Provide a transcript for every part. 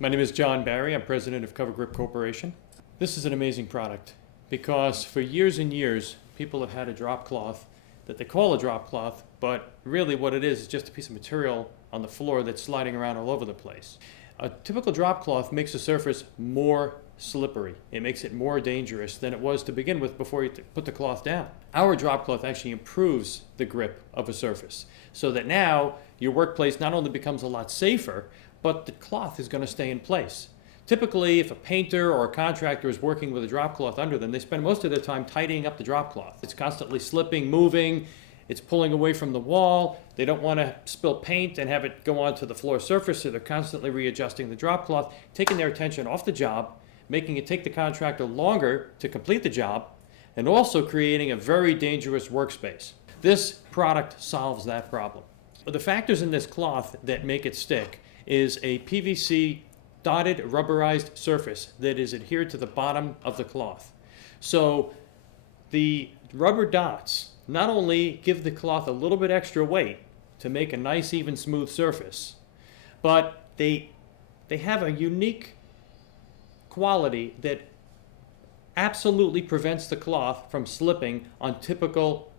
My name is John Barry. I'm president of Cover Grip Corporation. This is an amazing product because for years and years, people have had a drop cloth that they call a drop cloth, but really what it is just a piece of material on the floor that's sliding around all over the place. A typical drop cloth makes the surface more slippery. It makes it more dangerous than it was to begin with before you put the cloth down. Our drop cloth actually improves the grip of a surface so that now your workplace not only becomes a lot safer, but the cloth is going to stay in place. Typically, if a painter or a contractor is working with a drop cloth under them, they spend most of their time tidying up the drop cloth. It's constantly slipping, moving, it's pulling away from the wall. They don't want to spill paint and have it go onto the floor surface, so they're constantly readjusting the drop cloth, taking their attention off the job, making it take the contractor longer to complete the job, and also creating a very dangerous workspace. This product solves that problem. The factors in this cloth that make it stick is a PVC dotted rubberized surface that is adhered to the bottom of the cloth. So the rubber dots not only give the cloth a little bit extra weight to make a nice, even, smooth surface, but they have a unique quality that absolutely prevents the cloth from slipping on typical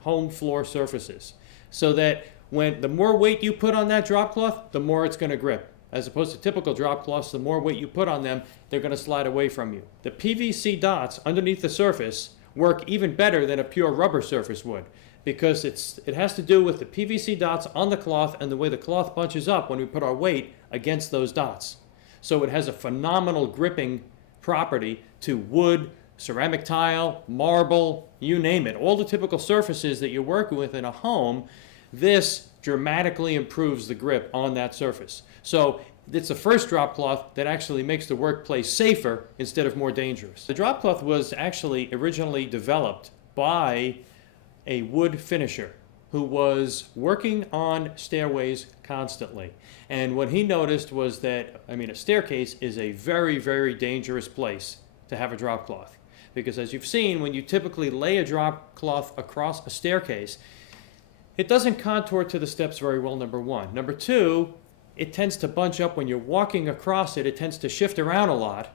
home floor surfaces. So that when the more weight you put on that drop cloth, the more it's going to grip. As opposed to typical drop cloths, the more weight you put on them, they're going to slide away from you. The PVC dots underneath the surface work even better than a pure rubber surface would, because it has to do with the PVC dots on the cloth and the way the cloth bunches up when we put our weight against those dots. So it has a phenomenal gripping property to wood, ceramic tile, marble, you name it. All the typical surfaces that you're working with in a home, this dramatically improves the grip on that surface. So it's the first drop cloth that actually makes the workplace safer instead of more dangerous. The drop cloth was actually originally developed by a wood finisher who was working on stairways constantly. And what he noticed was that, a staircase is a very, very dangerous place to have a drop cloth. Because as you've seen, when you typically lay a drop cloth across a staircase, it doesn't contour to the steps very well, number one. Number two, it tends to bunch up when you're walking across it. It tends to shift around a lot.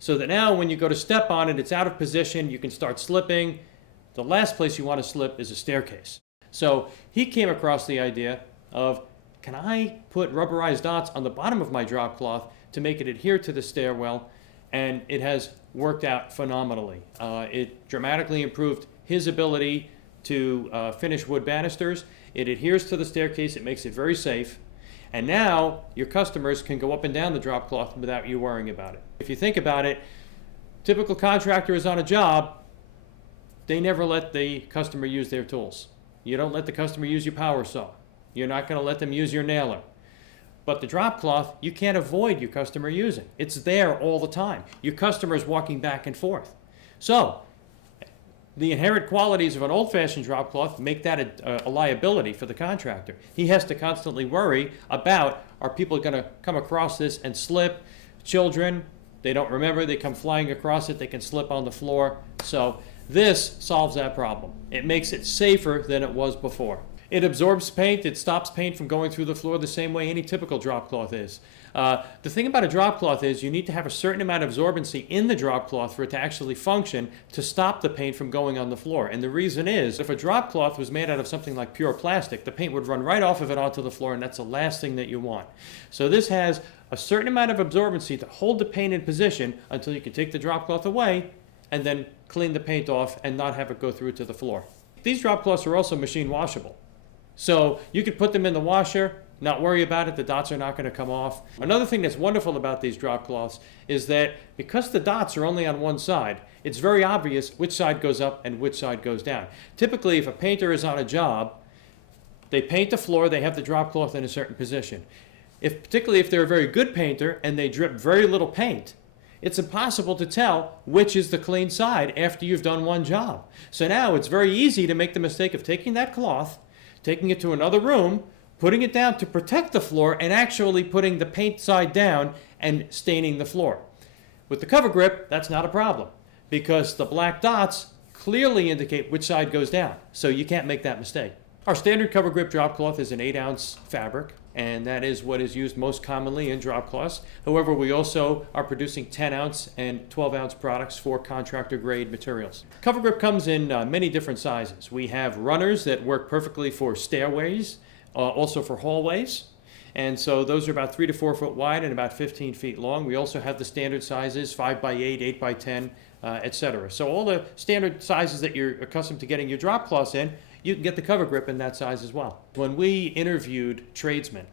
So that now when you go to step on it, it's out of position. You can start slipping. The last place you want to slip is a staircase. So he came across the idea of, can I put rubberized dots on the bottom of my drop cloth to make it adhere to the stairwell? And it has worked out phenomenally. It dramatically improved his ability to finish wood banisters. It adheres to the staircase. It makes it very safe. And now your customers can go up and down the drop cloth without you worrying about it. If you think about it, typical contractor is on a job, they never let the customer use their tools. You don't let the customer use your power saw. You're not going to let them use your nailer. But the drop cloth, you can't avoid your customer using. It's there all the time. Your customer is walking back and forth. So the inherent qualities of an old-fashioned drop cloth make that a liability for the contractor. He has to constantly worry about, are people going to come across this and slip? Children, they don't remember, they come flying across it, they can slip on the floor. So this solves that problem. It makes it safer than it was before. It absorbs paint. It stops paint from going through the floor the same way any typical drop cloth is. The thing about a drop cloth is you need to have a certain amount of absorbency in the drop cloth for it to actually function to stop the paint from going on the floor. And the reason is, if a drop cloth was made out of something like pure plastic, the paint would run right off of it onto the floor, and that's the last thing that you want. So this has a certain amount of absorbency to hold the paint in position until you can take the drop cloth away and then clean the paint off and not have it go through to the floor. These drop cloths are also machine washable. So you could put them in the washer, not worry about it, the dots are not going to come off. Another thing that's wonderful about these drop cloths is that because the dots are only on one side, it's very obvious which side goes up and which side goes down. Typically, if a painter is on a job, they paint the floor, they have the drop cloth in a certain position. Particularly if they're a very good painter and they drip very little paint, it's impossible to tell which is the clean side after you've done one job. So now it's very easy to make the mistake of taking that cloth, taking it to another room, putting it down to protect the floor, and actually putting the paint side down and staining the floor. With the Cover Grip, that's not a problem because the black dots clearly indicate which side goes down, so you can't make that mistake. Our standard Cover Grip drop cloth is an 8-ounce fabric. and that is what is used most commonly in drop cloths. However, we also are producing 10-ounce and 12-ounce products for contractor grade materials. Cover Grip comes in many different sizes. We have runners that work perfectly for stairways, also for hallways. And so those are about 3 to 4 foot wide and about 15 feet long. We also have the standard sizes, 5 by 8, 8 by 10, etc. So all the standard sizes that you're accustomed to getting your drop cloths in, you can get the Cover Grip in that size as well. When we interviewed tradesmen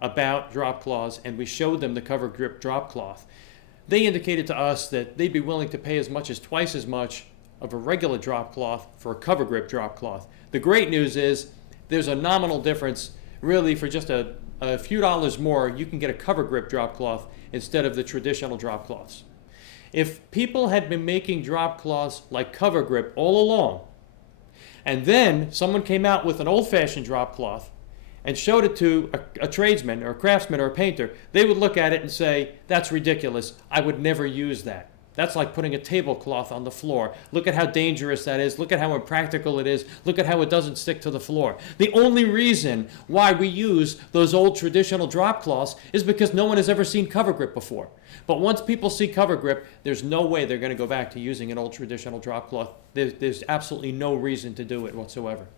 about drop cloths and we showed them the Cover Grip drop cloth, they indicated to us that they'd be willing to pay as much as twice as much of a regular drop cloth for a Cover Grip drop cloth. The great news is there's a nominal difference. Really, for just a few dollars more, you can get a Cover Grip drop cloth instead of the traditional drop cloths. If people had been making drop cloths like Cover Grip all along, and then someone came out with an old-fashioned drop cloth and showed it to a tradesman or a craftsman or a painter, they would look at it and say, that's ridiculous, I would never use that. That's like putting a tablecloth on the floor. Look at how dangerous that is. Look at how impractical it is. Look at how it doesn't stick to the floor. The only reason why we use those old traditional drop cloths is because no one has ever seen Cover Grip before. But once people see Cover Grip, there's no way they're going to go back to using an old traditional drop cloth. There's absolutely no reason to do it whatsoever.